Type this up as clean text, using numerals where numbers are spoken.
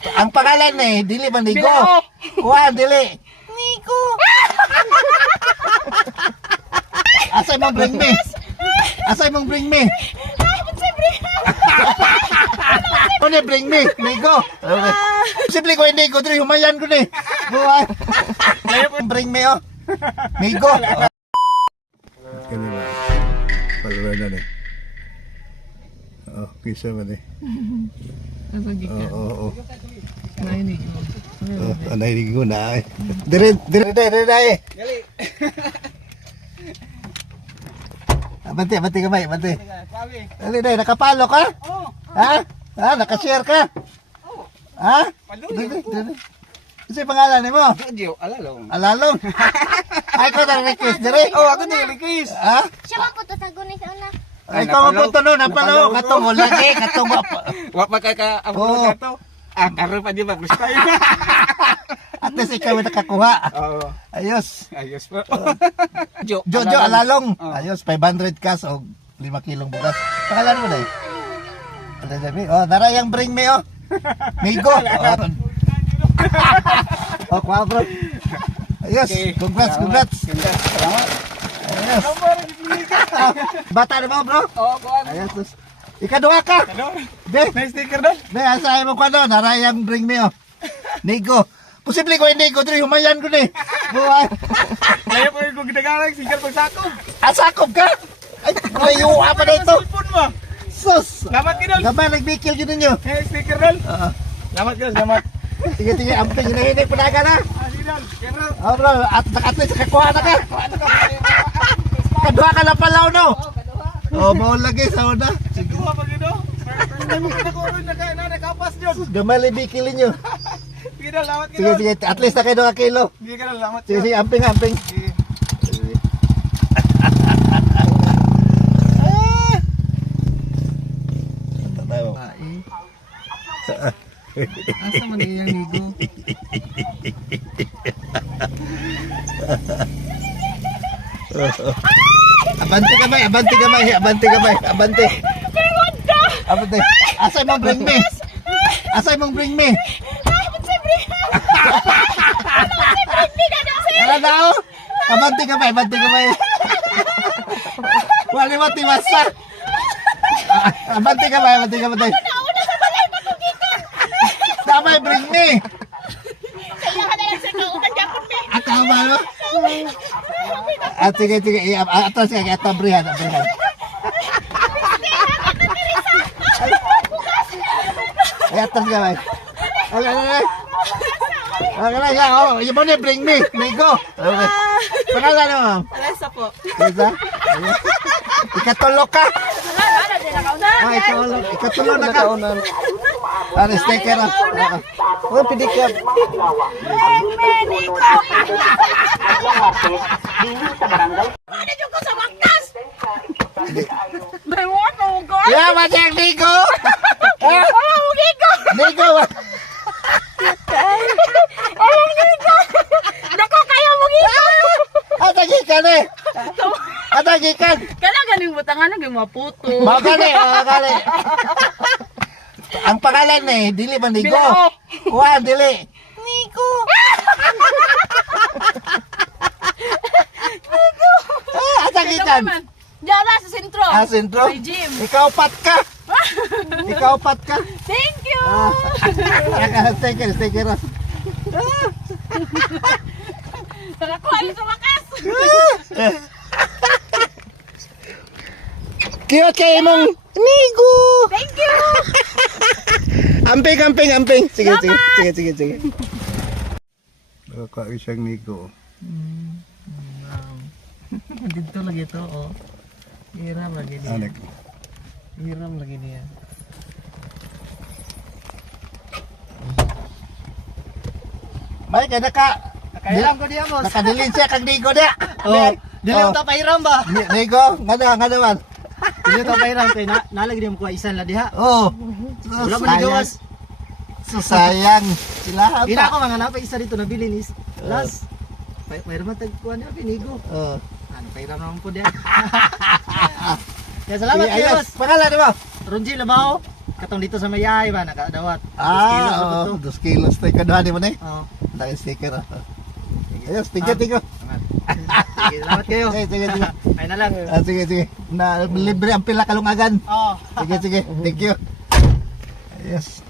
Ang pangalan eh, dili man Nigo. Kuha, dili. Nigo. Asay mong bring me? Asay mong bring me? Ano bring me? Nigo. Simple ko hindi ko, dili humayan ko ni. Kuha. Bring me oh. Nigo. Kani ba? Palwa na ni. Oh, kisa man eh. Oo. Nainig mo. Nainig ko na eh. Dire. Gali. Abante kamay. Dali, nakapalo ka? Oo. Ha? Nakashare ka? Ha? Dali. Kasi pangalan mo? Jojo, alalong. Alalong. Ay, ko na request dire. Oh, ako din request. Ha? Siya man po tatagunin sa una. Ay, ikaw mo punto no, napalo. Katong lagi, katong Wa pa ka Oo. ka to. Karo pa di ba gusto tayo. at least ikaw may nakakuha. Oo. Ayos. Ayos po. Jojo, Jojo Alalong. Oo. Ayos, 500 cash o 5 kilong bukas. Pangalan mo na eh. Oh, narayang bring me oh. Migo. Oh, kuha bro. Ayos, Okay. congrats. Salamat. Ayos. Bata na mo bro? Oh, kuan. Ayos. Tus. Ikaduha ka. Ano? De, May sticker doon. asahin mo ko ano, narayang bring me oh. Nigo. Posible ko hindi ko, dili humayan ko ni. Buhay. Layo pa yung ginagalang sticker pag sako. Asakop ka? Ay, mayuwa pa na ito. Cellphone mo. Sus. Salamat ka doon. Gabay, nagbikil yun ninyo. Hey, sticker doon. Oo. Salamat ka, salamat. Sige, amping, hinahinig po na ka na. Sige doon. Pero, Oh bro, at least kakuha na ka. Kaduha ka lang palaw no. Oh, mau lagi sa una. duha pag ito. Pero, nakuroon na kayo na nakapas yun. Gamay, bikilin nyo. Sige doon, salamat ka Sige, doon. at least na kayo 2 kilo. Sige ka doon, salamat Sige, ka. amping. Sige. Asa man yung Nigo? Abante kamay. Abante. Asay mong bring me? Ano daw? Abante kamay. Wali mo tiwasa. Abante kamay. Damay bring me. Kailangan na lang sa kaunan yapon me. Akama mo? At sige. Atas ka, atas brihan. Ay, atas ka, bay. Okay. Oh, yung mo na, bring me. Nigo. Okay. Pangalan mo, ma'am? Alesa po. Isa? Ikatulo ka? Wala din na kaunan. Ikatulo na ka? Ano, sticker na? Oh, pedicab. Ano yung ko sa waktas? May wato ko. Yeah, Majang Nigo! Oh, mugi ko. Nigo! Oh, mugi ko. Dako kayo mugi ko. Atagikan eh! Atagikan! Kailan galing butangan naging maputo. Magali. Ang pangalan eh, dili man Nigo. Bilao. Kuha, dili. Nigo. Atagikan. Diyan sa sentro. Sentro? May gym. Ikaw pat ka. Thank you. Sticker. Nakakuha yun sa wakas. Cute kayo mong Nigo. Thank you. Amping. Sige. Kakain siyang Nigo. Dito lagi to, oh. Hiram lagi niya. Anak. Hiram lagi niya. May ka naka. Kailan ko diya, boss. Nakadilin siya kang Nigo dia. Oh. Dili mo ta pahiram ba? Nigo, nga naman. Dili ta pahiram kay nalagdi mo ko isan la diha. Oh. Wala man ni gawas. Sayang. Sila Ina ako mga napay isa dito nabili ni last. Pahiram tag kuan ni Nigo. Oh. Ano pahiram naman po diya. Kaya salamat Sige, kayo, ayos. boss. Pangalan mo? Ronji Labao. katong dito sa mayay ba nakadawat. Ah, oo. 2 kilos tayo kaduhan mo na eh. Oo. Laki sticker. Ayos, tingko. Sige, salamat kayo. Sige. Ay na lang. Sige. Na libre ang pila kalungagan. Oo. Sige. Thank you. Ayos.